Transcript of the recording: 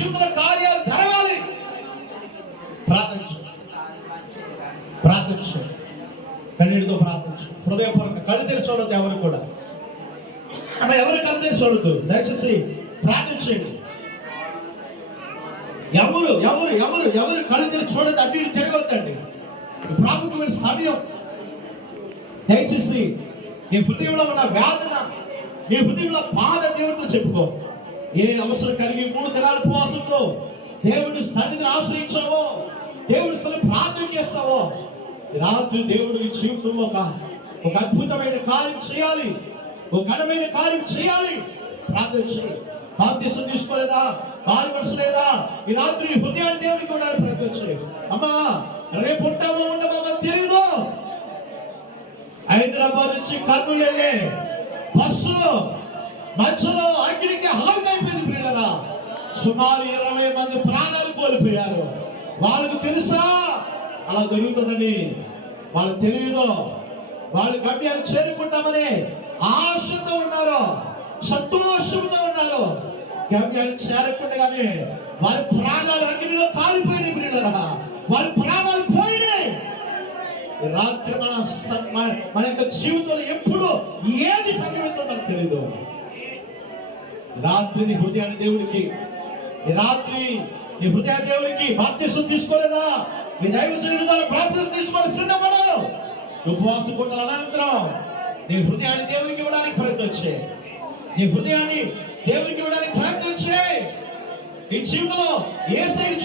జీవితంలో కార్యాలు జరగాలి. ప్రార్థించు ప్రార్థించు కన్నీటితో ప్రార్థించు హృదయపూర్వక కళ్ళు తెరిచోడదు ఎవరు కూడా. అమ్మ ఎవరు కళ్ళు తెరిచోడదు దయచేసి ప్రార్థించండి ఎవరు ఎవరు ఎవరు ఎవరు కళ్ళు తెరిచి చూడొద్దు? అటు ఇటు తిరగొద్దండి. ప్రాముఖ్యమైన సమయం. దయచేసి నీ హృదయంలో ఉన్న వేదన నీ హృదయంలో బాధ దేవుడితో చెప్పుకో. ఏ అవసరం కలిగి మూడు దినాల ఉపవాసంలో దేవుడి సన్నిధిని ఆశ్రయించావో దేవుడి స్థలం ప్రార్థన చేస్తావో రాత్రి దేవుడు జీవితంలో ఒక ఒక అద్భుతమైన కార్యం చేయాలి. ఒక ఘనమైన కార్యం చేయాలి. ప్రార్థన చేయాలి బాప్తీసం తీసుకోలేదా? కాలు లేదా ఈ రాత్రి హృదయాన్ని దేవుడికి ఉండాలి ప్రార్థన చేయాలి అమ్మా రేపు ఉంటామో ఉండమో తెలియదు హైదరాబాద్ నుంచి కర్నూలు వెళ్ళే బస్సులో మధ్యలో అగ్నికి హాల్ పిల్లరా సుమారు ఇరవై మంది ప్రాణాలు కోల్పోయారు. వాళ్ళకు తెలుసా? అలా జరుగుతుందని వాళ్ళకి తెలియదు. వాళ్ళు గమ్యాన్ని చేరుకుంటామని ఆశతో ఉన్నారు. సంతోషంతో ఉన్నారు. గమ్యాన్ని చేరకుండగానే వారి ప్రాణాలు అగ్నిలో కాలిపోయినాయి పిల్లరా వారి ప్రాణాలు పోయినాయి. రాత్రి మన మన- యొక్క జీవితంలో ఎప్పుడు ఏది సంగతి మనకు తెలియదు రాత్రిని హృదయాన్ని దేవుడికి ఈ రాత్రి నీ హృదయ దేవుడికి బాప్తిసం తీసుకోలేదా? నీ దైవ సన్నిధి ద్వారా ప్రార్థన తీసుకోవాలి సిద్ధపడాలి. ఉపవాసం కొండల అనంతరం. నీ హృదయాన్ని దేవునికి ఇవ్వడానికి ప్రయత్నం చేయి. నీ హృదయాన్ని దేవునికి ఇవ్వడానికి ప్రయత్నం చేయి. నీ జీవితంలో ఏ సైడ్